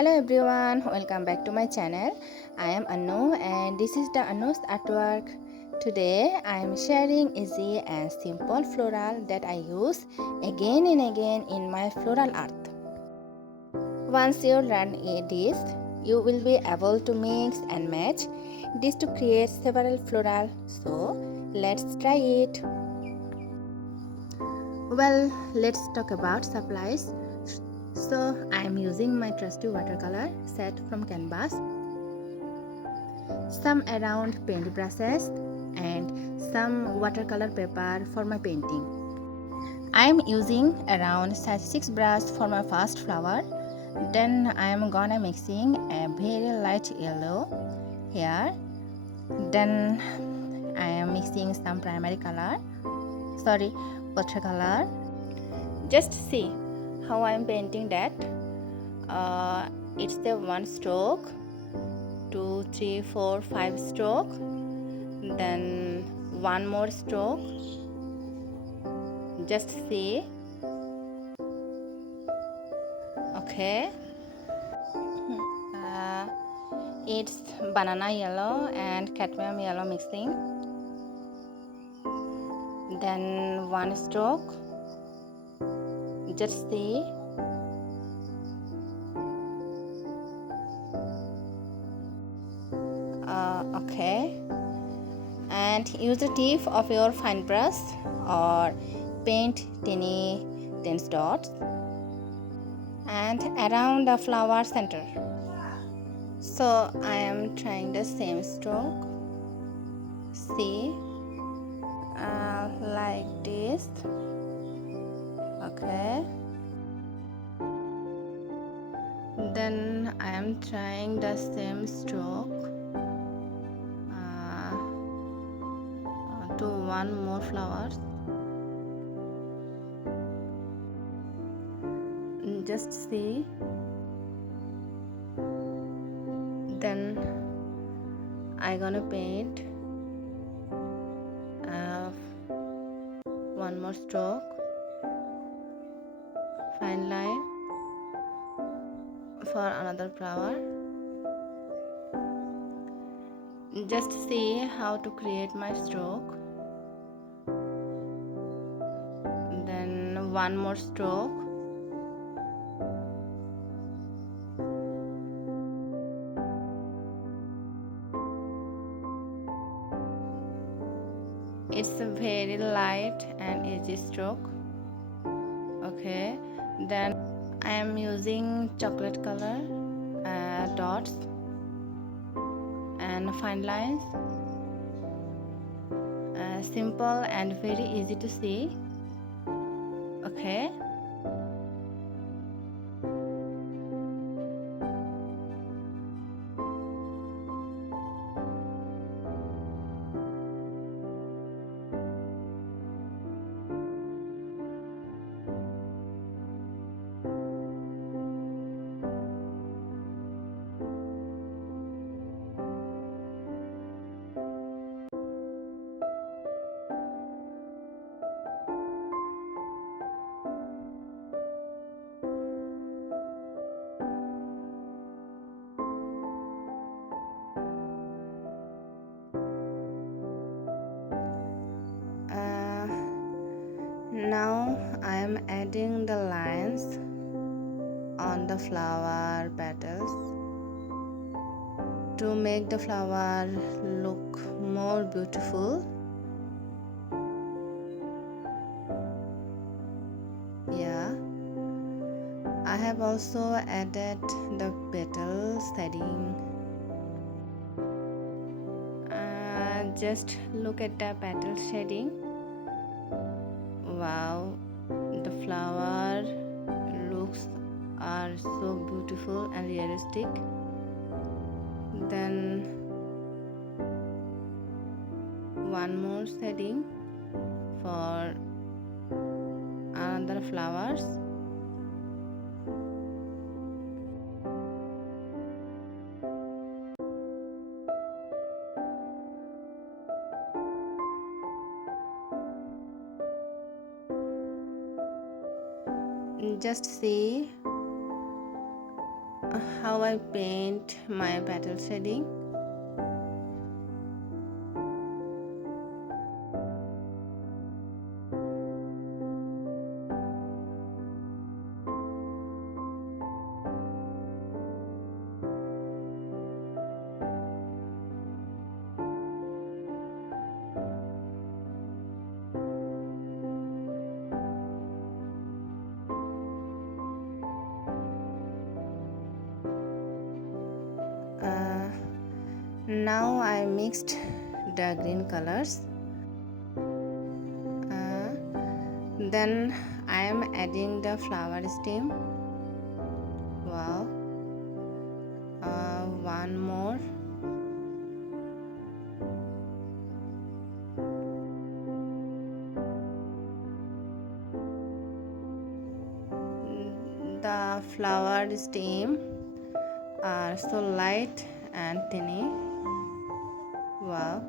Hello everyone, welcome back to my channel. I am Anu and this is the Anu's artwork. Today I am sharing easy and simple floral that I use again and again in my floral art. Once you learn this, you will be able to mix and match this to create several floral. So let's try it. Well, let's talk about supplies. So I am using my trusty watercolor set from canvas, some around paint brushes and some watercolor paper for my painting. I am using around size 6 brush for my first flower. Then I am gonna mixing a very light yellow here. Then I am mixing some watercolor. Just see how I am painting that. It's the 1 stroke, 2, 3, 4, 5 stroke, then 1 more stroke. Just see. Okay. It's banana yellow and cadmium yellow mixing. Then 1 stroke. Just see. Okay. And use the tip of your fine brush or paint tiny dense dots and around the flower center. So I am trying the same stroke. See, like this. Okay. Then I am trying the same stroke to 1 more flowers. Just see. Then I gonna paint 1 more stroke, fine line for another flower. Just see how to create my stroke. Then 1 more stroke. It's a very light and easy stroke. Okay, then I am using chocolate color dots and fine lines. Simple and very easy to see. Okay. Now I am adding the lines on the flower petals to make the flower look more beautiful. Yeah, I have also added the petal shading. Just look at the petal shading. Wow, the flower looks are so beautiful and realistic. Then 1 more shading for another flowers. Just see how I paint my petal shading. Now I mixed the green colors. Then I am adding the flower stem. Wow. One more. The flower stem are so light and tiny. Wow.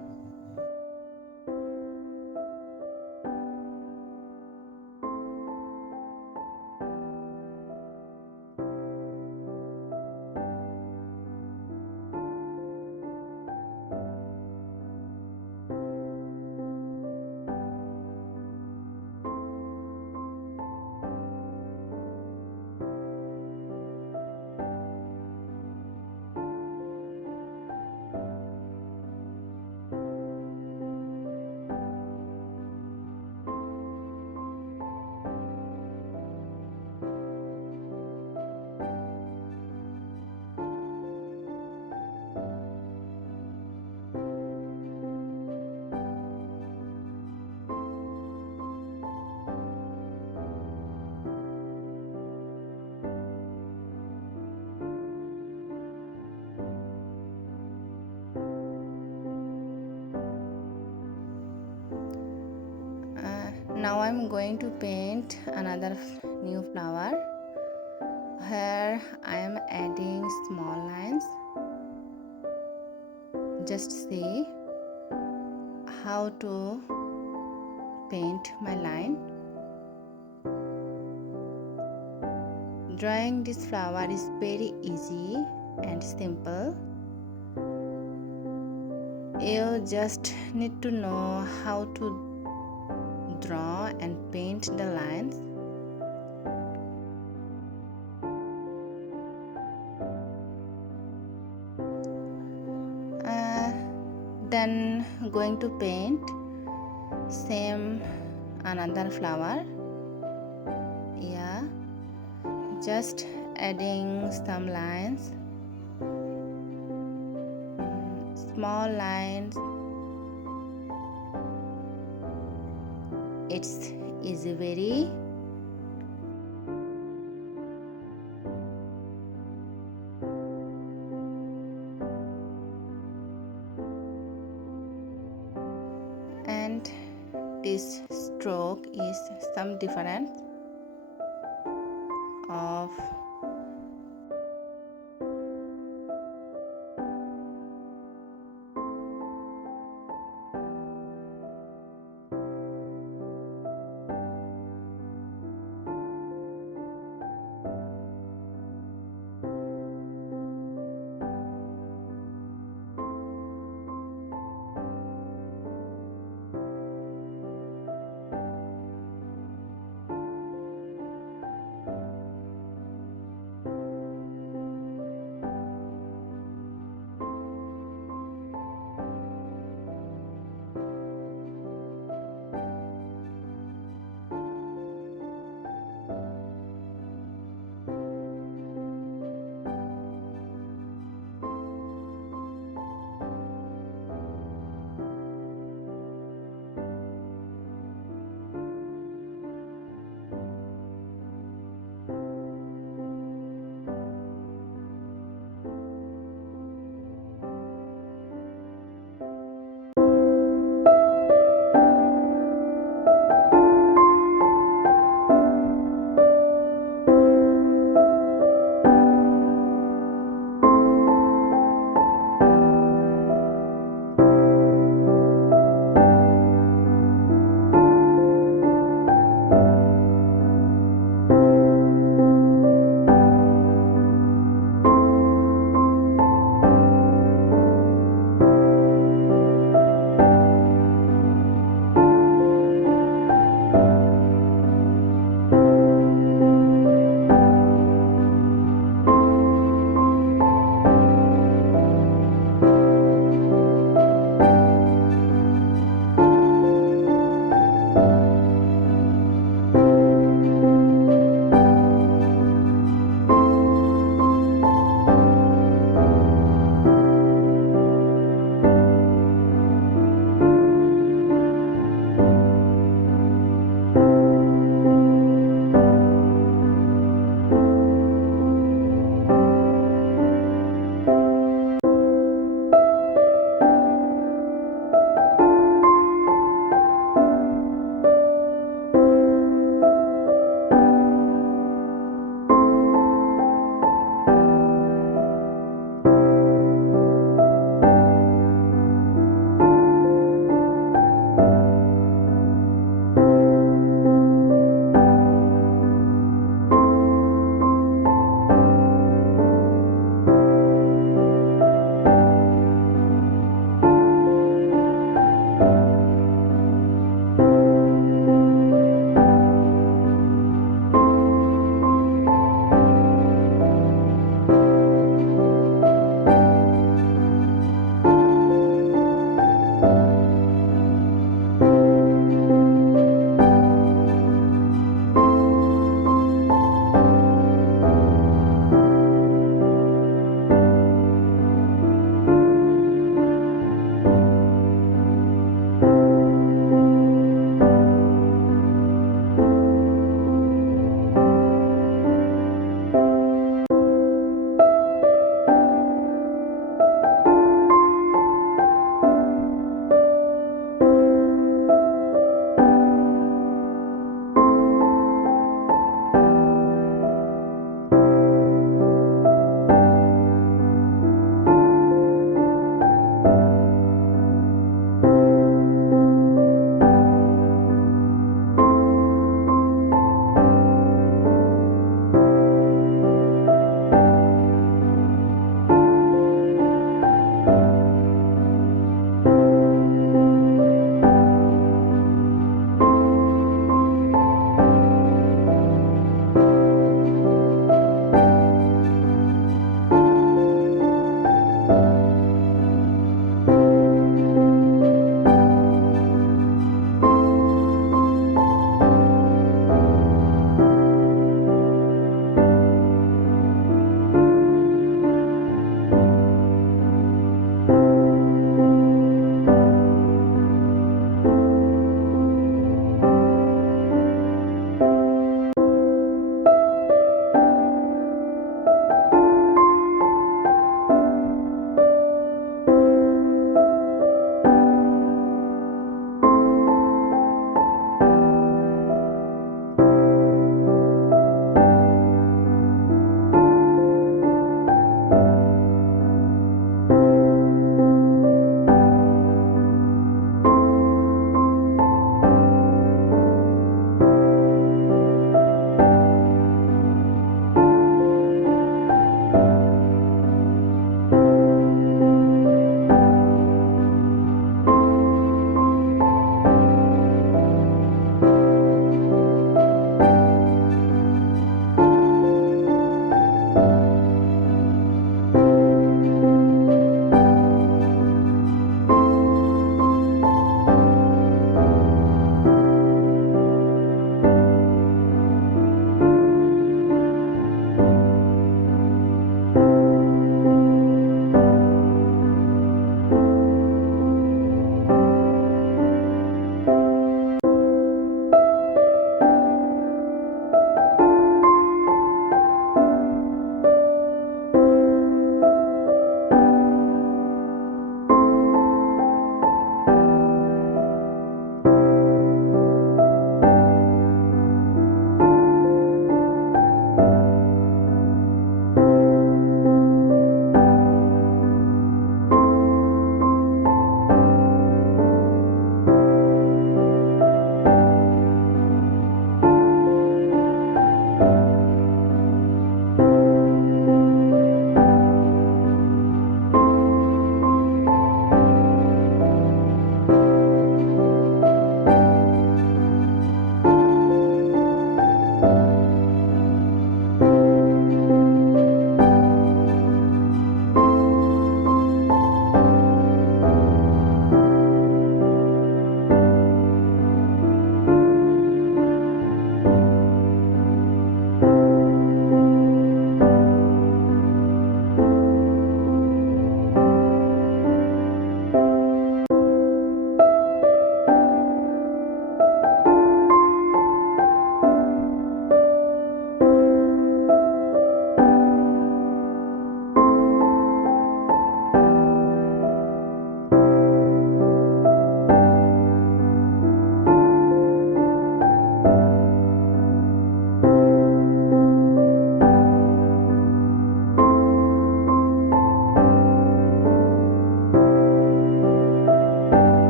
Now I'm going to paint another new flower. Here I am adding small lines. Just see how to paint my line. Drawing this flower is very easy and simple. You just need to know how to draw and paint the lines. Then going to paint same another flower. Yeah, just adding some lines, small lines. It's easy very. And this stroke is some difference of